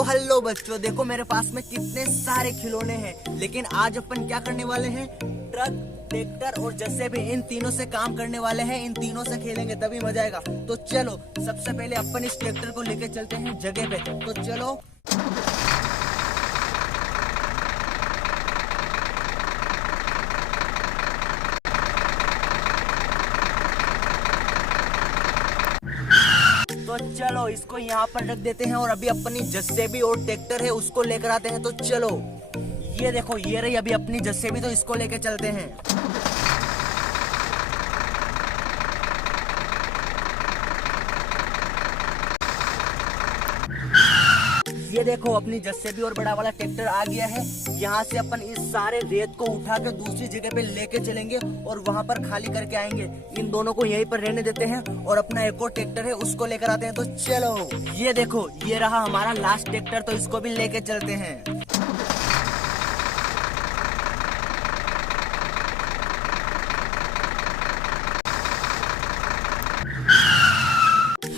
तो हेलो बच्चों, देखो मेरे पास में कितने सारे खिलौने हैं। लेकिन आज अपन क्या करने वाले हैं, ट्रक, ट्रैक्टर और जेसीबी, इन तीनों से काम करने वाले हैं। इन तीनों से खेलेंगे तभी मजा आएगा। तो चलो सबसे पहले अपन इस ट्रैक्टर को लेके चलते हैं जगह पे। तो चलो चलो इसको यहाँ पर रख देते हैं और अभी अपनी जेसीबी और ट्रैक्टर है उसको लेकर आते हैं। तो चलो ये देखो, ये रही अभी अपनी जेसीबी, तो इसको लेके चलते हैं। ये देखो अपनी जेसीबी और बड़ा वाला ट्रैक्टर आ गया है। यहाँ से अपन इस सारे रेत को उठा कर दूसरी जगह पे लेके चलेंगे और वहाँ पर खाली करके आएंगे। इन दोनों को यहीं पर रहने देते हैं और अपना एक और ट्रैक्टर है उसको लेकर आते हैं। तो चलो ये देखो, ये रहा हमारा लास्ट ट्रैक्टर, तो इसको भी लेके चलते हैं।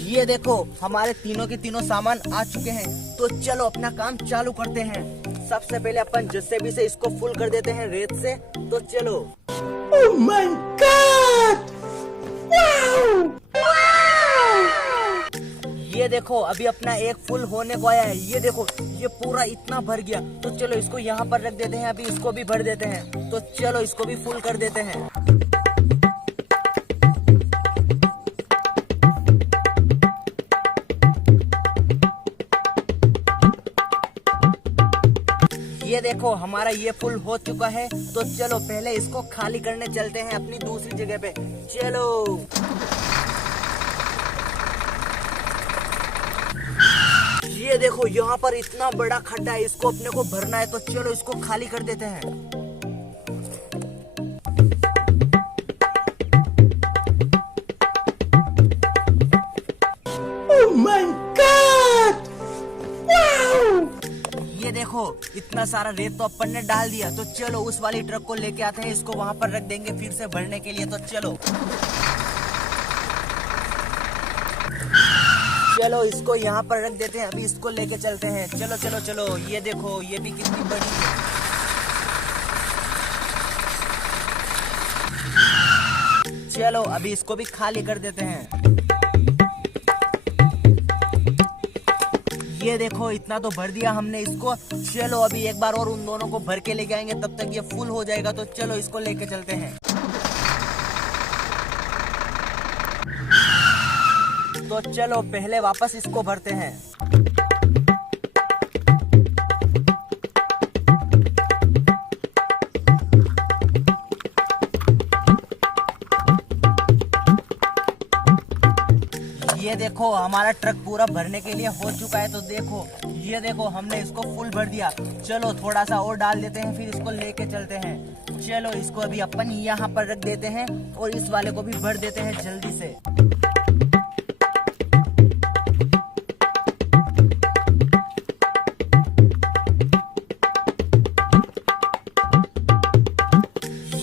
ये देखो हमारे तीनों के तीनों सामान आ चुके हैं। तो चलो अपना काम चालू करते हैं। सबसे पहले अपन जेसीबी से इसको फुल कर देते हैं रेत से। तो चलो। Oh my God! Wow! ये देखो अभी अपना एक फुल होने को आया है। ये देखो ये पूरा इतना भर गया। तो चलो इसको यहाँ पर रख देते हैं, अभी इसको भी भर देते हैं। तो चलो इसको भी फुल कर देते हैं। ये देखो हमारा ये फुल हो चुका है। तो चलो पहले इसको खाली करने चलते हैं अपनी दूसरी जगह पे। चलो ये देखो यहाँ पर इतना बड़ा खड्डा है, इसको अपने को भरना है। तो चलो इसको खाली कर देते हैं। Oh my God! Wow! ये देखो इतना सारा रेत तो अपन ने डाल दिया। तो चलो उस वाली ट्रक को लेके आते हैं, इसको वहां पर रख देंगे फिर से भरने के लिए। तो चलो चलो इसको यहाँ पर रख देते हैं, अभी इसको लेके चलते हैं। चलो चलो चलो, ये देखो ये भी कितनी बड़ी है। चलो अभी इसको भी खाली कर देते हैं। ये देखो इतना तो भर दिया हमने इसको। चलो अभी एक बार और उन दोनों को भर के लेके आएंगे, तब तक ये फुल हो जाएगा। तो चलो इसको लेके चलते हैं। तो चलो पहले वापस इसको भरते हैं। ये देखो हमारा ट्रक पूरा भरने के लिए हो चुका है। तो देखो ये देखो हमने इसको फुल भर दिया। चलो थोड़ा सा और डाल देते हैं, फिर इसको लेके चलते हैं। चलो इसको अभी अपन यहाँ पर रख देते हैं और इस वाले को भी भर देते हैं जल्दी से।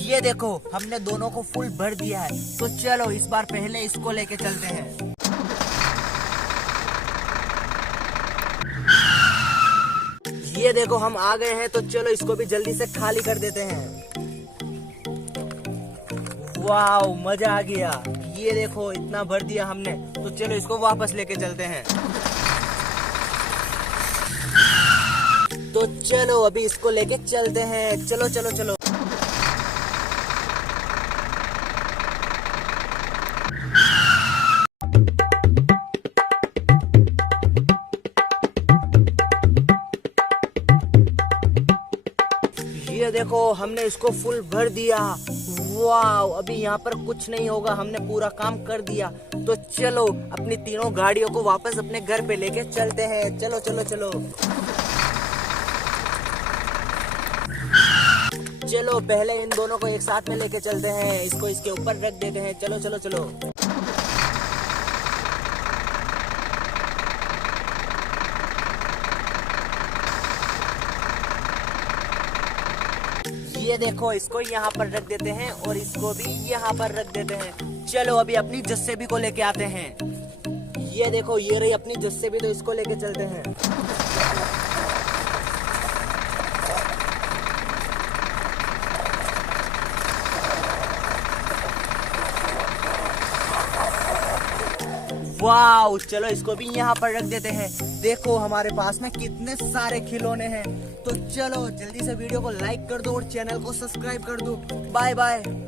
ये देखो हमने दोनों को फुल भर दिया है। तो चलो इस बार पहले इसको लेके चलते हैं। ये देखो हम आ गए हैं। तो चलो इसको भी जल्दी से खाली कर देते हैं। वाओ मजा आ गया। ये देखो इतना भर दिया हमने। तो चलो इसको वापस लेके चलते हैं। तो चलो अभी इसको लेके चलते हैं। चलो चलो चलो। ये देखो हमने इसको फुल भर दिया। वाव अभी यहाँ पर कुछ नहीं होगा, हमने पूरा काम कर दिया। तो चलो अपनी तीनों गाड़ियों को वापस अपने घर पे लेके चलते हैं। चलो चलो चलो चलो पहले इन दोनों को एक साथ में लेके चलते हैं। इसको इसके ऊपर रख देते हैं। चलो चलो चलो। ये देखो इसको यहाँ पर रख देते हैं और इसको भी यहाँ पर रख देते हैं। चलो अभी अपनी जेसीबी को लेके आते हैं। ये देखो ये रही अपनी जेसीबी, तो इसको लेके चलते हैं। वाह, चलो इसको भी यहाँ पर रख देते हैं। देखो हमारे पास में कितने सारे खिलौने हैं। तो चलो जल्दी से वीडियो को लाइक कर दो और चैनल को सब्सक्राइब कर दो। Bye bye.